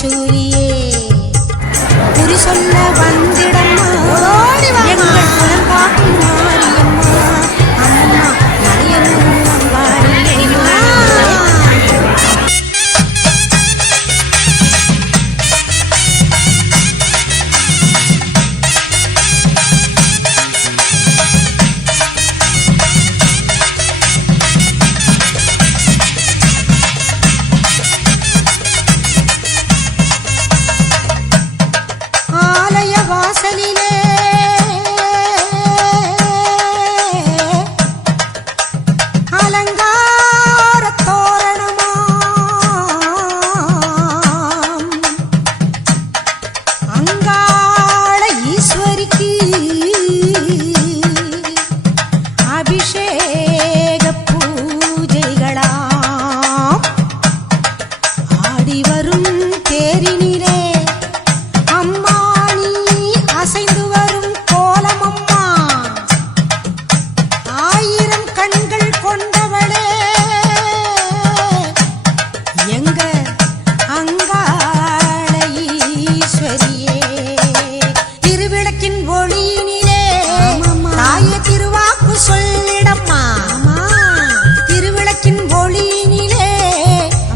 திரிசூலியே குறி சொல்ல வந்திடம்மா எங்கள் குலம் காக்கும் மாரியம்மா அம்மா மலையனூர் அங்காளியம்மா. வாசலிலே அலங்கார தோரணமா அங்காள ஈஸ்வரிக்கு அபிஷேக பூஜைகளாம் ஆடி வரும் தேரினிலே அசைந்து வரும் கோலமம்மா ஆயிரம் கண்கள் கொண்டவளே எங்க அங்காள ஈஸ்வரியே திருவிளக்கின் ஒளியினிலே தாய திருவாக்கு சொல்லிடம்மா திருவிளக்கின் ஒளியினிலே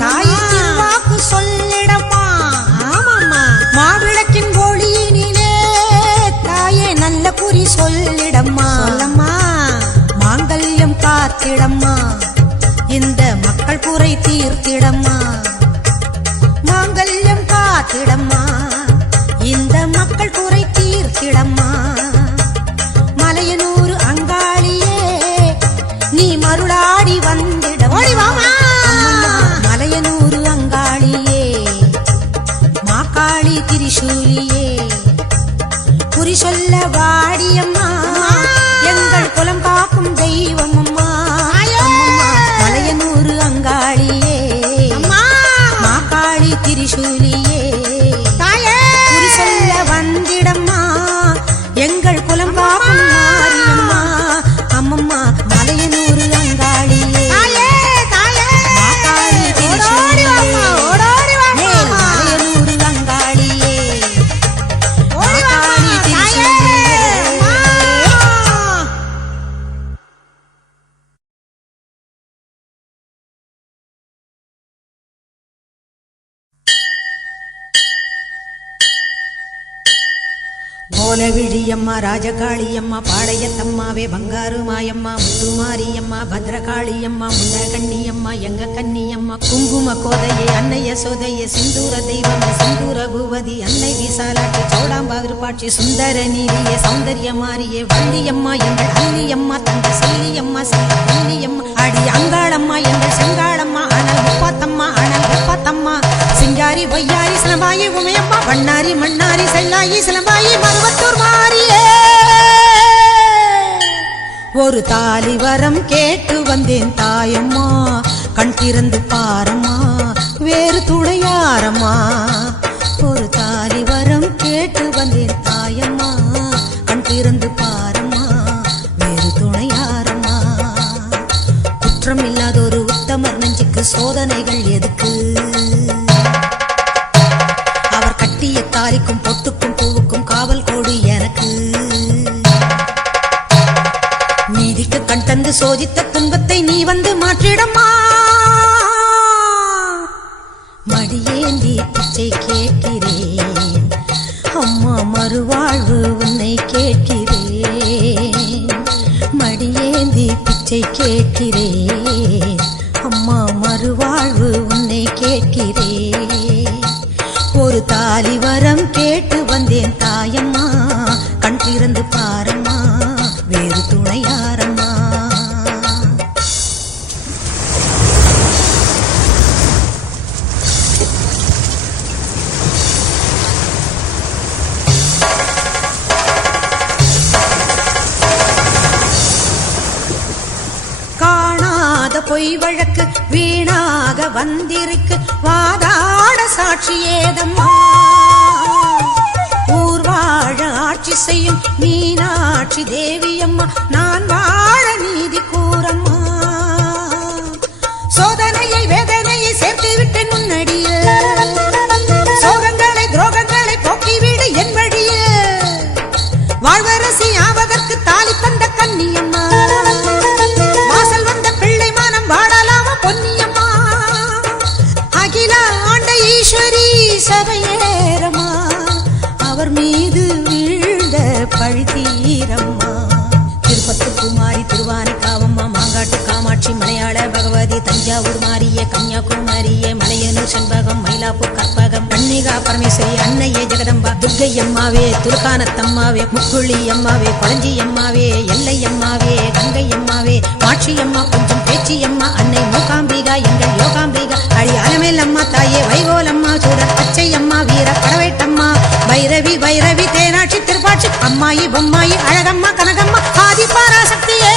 தாய திருவாக்கு சொல்லிடம்மா மாவிளக்கின் ஒளியினிலே நல்ல குறி சொல்லிடம்மா மாங்கல்யம் காத்திடம்மா இந்த மக்கள் குறை தீர்த்திடம்மா மாங்கல்யம் காத்திடம்மா இந்த மக்கள் குறை தீர்த்திடம்மா மலையனூர் அங்காளியே நீ மருளாடி வந்திடம்மா மலையனூர் அங்காளியே மாக்காளி திரிசூலியே குறி சொல்ல வாடியம்மா எங்கள் குலம் காக்கும் தெய்வம் அம்மா மலையனூர் அங்காளியே மாக்காளி திரிசூலியே குறி சொல்ல வந்திடம்மா எங்கள் குலம் காக்கும் மாரியம்மா அம்மம்மா மலையனூர் அங்காளியே மாக்காளி திரிசூலியே மலையனூர் அங்காளியே கோலவிழியம்மா ராஜகாளியம்மா பாளையத்தம்மாவே பங்காரு மாயம்மா முத்துமாரியம்மா பத்ரகாளியம்மா முன்னகண்ணியம்மா எங்க கன்னியம்மா குங்கும கோதையே அன்னைய சோதைய சிந்தூர தெய்வமே சிந்தூர பூவதி அன்னை விசாலாட்சி சோடாம்பாவிருப்பாட்சி சுந்தர நீதியே சௌந்தர்ய மாரியே வள்ளியம்மா எங்கள் அல்லியம்மா தங்க சொல்லியம்மா செல்ல கன்னியம்மா அடி அங்காளம்மா எங்கள் செங்காளம்மா அனல் முப்பாத்தம்மா அனல் வெப்பாத்தம்மா சிங்காரி பொய்யாரி சிலம்பாயி உமையம்மா வண்ணாரி மண்ணாரி செல்லாயி சிலம்பாயி மருவத்தூர் மாரியே ஒரு தாலி வரம் கேட்டு வந்தேன் தாயம்மா கண் திறந்து பாரம்மா வேறு துணையாரம்மா ஒரு தாலி வரம் கேட்டு வந்தேன் தாயம்மா கண் திறந்து பாரம்மா வேறு துணையாரம்மா குற்றம் இல்லாத ஒரு உத்தமர் நெஞ்சுக்கு சோதனைகள் எதுக்கு அவர் கட்டிய தாலிக்கும் பொட்டுக்கும் பூவுக்கும் காவல் கோடு எனக்கு நீதிக்கு கண் தந்து சோதித்த துன்பத்தை நீ வந்து மாற்றிடம்மா மடியேந்தி பிச்சை கேட்கிறேன் அம்மா மறுவாழ்வு உன்னை கேட்கிறேன் மடியேந்தி பிச்சை கேட்கிறேன் அம்மா மறுவாழ்வு உன்னை கேட்கிறேன் ஒரு தாலி வரம் கேட்டு வந்தேன் தாயம்மா கண் திறந்து பாரம்மா வேறு துணையாரம்மா காணாத பொய் வழக்கு வீணாக வந்திருக்கு வாதாட சாட்சி ஏதம்மா ஊர்வாழ ஆட்சி செய்யும் மீனாட்சி தேவியம்மா நான் வாழ நீதி கூறம்மா சோதனையை வேதனையை சேர்த்து விட்டேன் முன்னடியில் மாதவரசி ஆவதற்கு தாலி தந்த கன்னியம்மா வாசல் வந்த பிள்ளை மானம் வாழலாம பொன்னியம்மா அகில ஆண்ட ஈஸ்வரி சபையேரம்மா அவர் மீது வீழ்ந்த பழி தீரம்மா திருப்பத்து குமாரி திருவானைக்காவம்மா மாங்காட்டு காமாட்சி மலையாள பகவதி தஞ்சாவூர் மாரியே கன்னியாகுமரியே மலையனூர் செண்பகம் மயிலாப்பூர் கற்பகம் கன்னிகா பரமேஸ்வரி அன்னையே ஜெகதம்பா துர்க்கை அம்மாவே துர்கானத்தம்மாவே முக்குள்ளி அம்மாவே கொளஞ்சி அம்மாவே எல்லை அம்மாவே கங்கை அம்மாவே மாட்சி அம்மா கொஞ்சம் பேச்சி அம்மா அன்னை மூகாம்பிகா எங்கள் யோகாம்பிகா அடி அலமேல் அம்மா தாயே வைகோலம்மா சூடர் பச்சை அம்மா வீர படவேட்டம்மா பைரவி பைரவி தேனாட்சி திருப்பாட்சி அம்மாயி பொம்மாயி அழகம்மா கனகம்மா ஆதி பராசக்தியே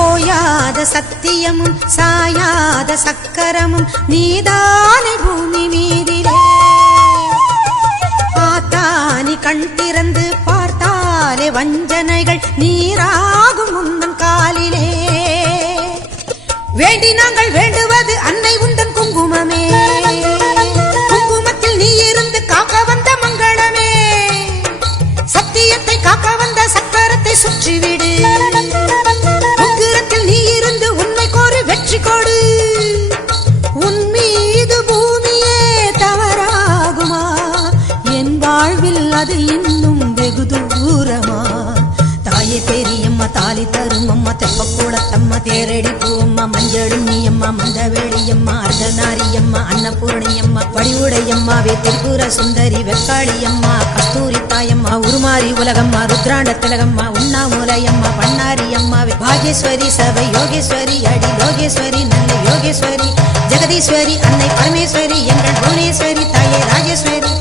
ஓயாத சத்தியமும் சாயாத சக்கரமும் நீதானே பூமி மீதிலே ஆத்தானி கண் திறந்து பார்த்தாலே வஞ்சனைகள் நீராகும் உந்தன் காலிலே வேண்டி நாங்கள் வேண்டுவது அன்னை உந்தன் குங்குமமே குங்குமத்தில் நீ இருந்து காக்க வந்த மங்களமே சத்தியத்தை காக்க வந்த சக்கரத்தை சுற்றிவிடு நீ இருந்து உண்மை கோரி வெற்றி கொடு உன் மீது பூமியே தவறாகுமா என் வாழ்வில் அது இன்னும் வெகு தூரமா தாயே பெரியம்மா தாலி தரும் அம்மா தெப்பக்கூடத்தம்மா தேரடி பூவம்மா மஞ்சளும் நீயம்மா மந்தவேளியம்மா அர்த்தநாரியம்மா அன்னபூர்ணியம்மா வடிவுடையம்மாவே திரிபுர சுந்தரி வெக்காளியம்மா கஸ்தூரி தாயம்மா உருமாறி உலகம்மா ருத்ராண்ட திலகம்மா உண்ணாமூலையம்மா பண்ணாரி அம்மாவே பாகேஸ்வரி சபை யோகேஸ்வரி அடி லோகேஸ்வரி நல்ல யோகேஸ்வரி ஜெகதீஸ்வரி அன்னை பரமேஸ்வரி எங்கள் புவனேஸ்வரி தாயே ராஜேஸ்வரி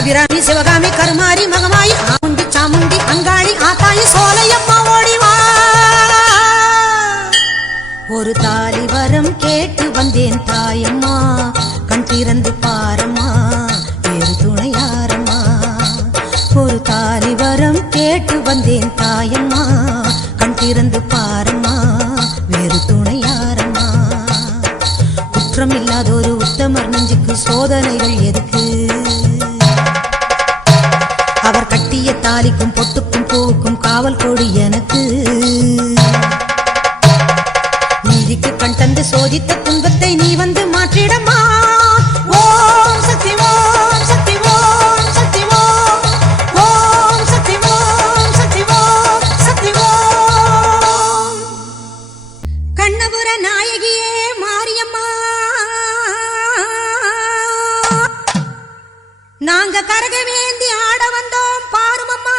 அபிராமி சிவகாமி கருமாரி மகமாயி ஆமுண்டி சாமுண்டி அங்காளி ஆத்தாயி சோலையம்மா ஓடிவா ஒரு தாலி வரம் கேட்டு வந்தேன் தாயம்மா கண் திறந்து பாரம்மா வேறு துணையாரம்மா ஒரு தாலி வரம் கேட்டு வந்தேன் தாயம்மா கண் திறந்து பாரம்மா வேறு துணையாரம்மா குற்றம் இல்லாத ஒரு உத்தமர் நெஞ்சுக்கு சோதனைகள் எதுக்கு அவர் கட்டிய தாலிக்கும் பொட்டுக்கும் பூவுக்கும் காவல் கொடு எனக்கு நீதிக்கு கண் தந்து சோதித்த துன்பத்தை நீ வந்து மாற்றிடமா ஓம் சக்தி ஓம் சக்தி ஓம் சக்தி ஓம் ஓம் சக்தி ஓம் சக்தி ஓம் சக்தி ஓம் கண்ணபுர நாயகியே மாரியம்மா நாங்க கரகவேந்தி ஆட வந்தோம் பாருமம்மா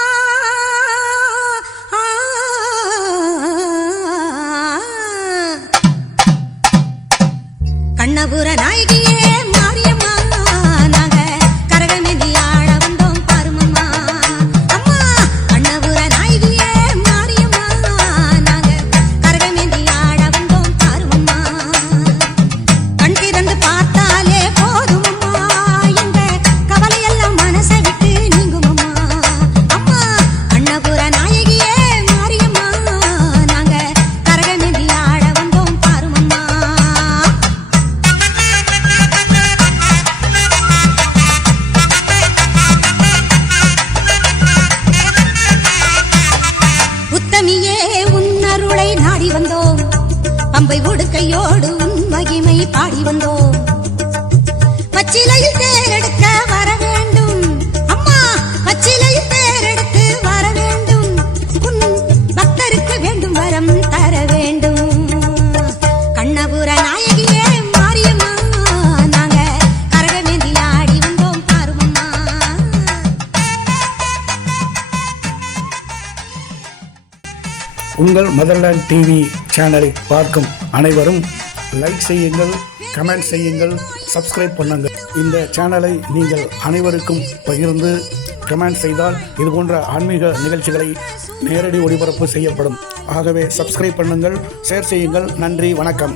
கண்ணபுர நாயகியே மாரியம்மா நாங்க கரகவேந்தி ஆட வந்தோம் பாருமம்மா அம்மா கண்ணபுர நாயகியே மாரியம்மா நாங்க கரகவேந்தி ஆட வந்தோம் பாருமம்மா கண் திறந்து பார்த்தாலே போதுமம்மா எங்க கவலையெல்லாம் மனசை விட்டு நீங்குமம்மா அம்மா கண்ணபுர நாயகியே மாரியம்மா நாங்க கரகவேந்தி ஆட வந்தோம் பாருமம்மா உத்தமியே உன்னருளை நாடி வந்தோம் பம்பை உடுக்கையோடு உன் மகிமை பாடி வந்தோம் பச்சிலையில் தேரெடுக்க வர வேண்டும் அம்மா பச்சிலையில் தேரெடுத்து வர வேண்டும் உன் பக்தருக்கு வேண்டும் வரம் தர வேண்டும் கண்ணபுர நாயகியே மாரியம்மா நாங்க கரகவேந்தி ஆடி வந்தோம் பாருமம்மா உங்கள் மதர்லேண்ட் டிவி சேனலை பார்க்கும் அனைவரும் லைக் செய்யுங்கள், கமெண்ட் செய்யுங்கள், சப்ஸ்கிரைப் பண்ணுங்கள். இந்த சேனலை நீங்கள் அனைவருக்கும் பகிர்ந்து கமெண்ட் செய்தால் இதுபோன்ற ஆன்மீக நிகழ்ச்சிகளை நேரடி ஒளிபரப்பு செய்யப்படும். ஆகவே சப்ஸ்கிரைப் பண்ணுங்கள், ஷேர் செய்யுங்கள். நன்றி, வணக்கம்.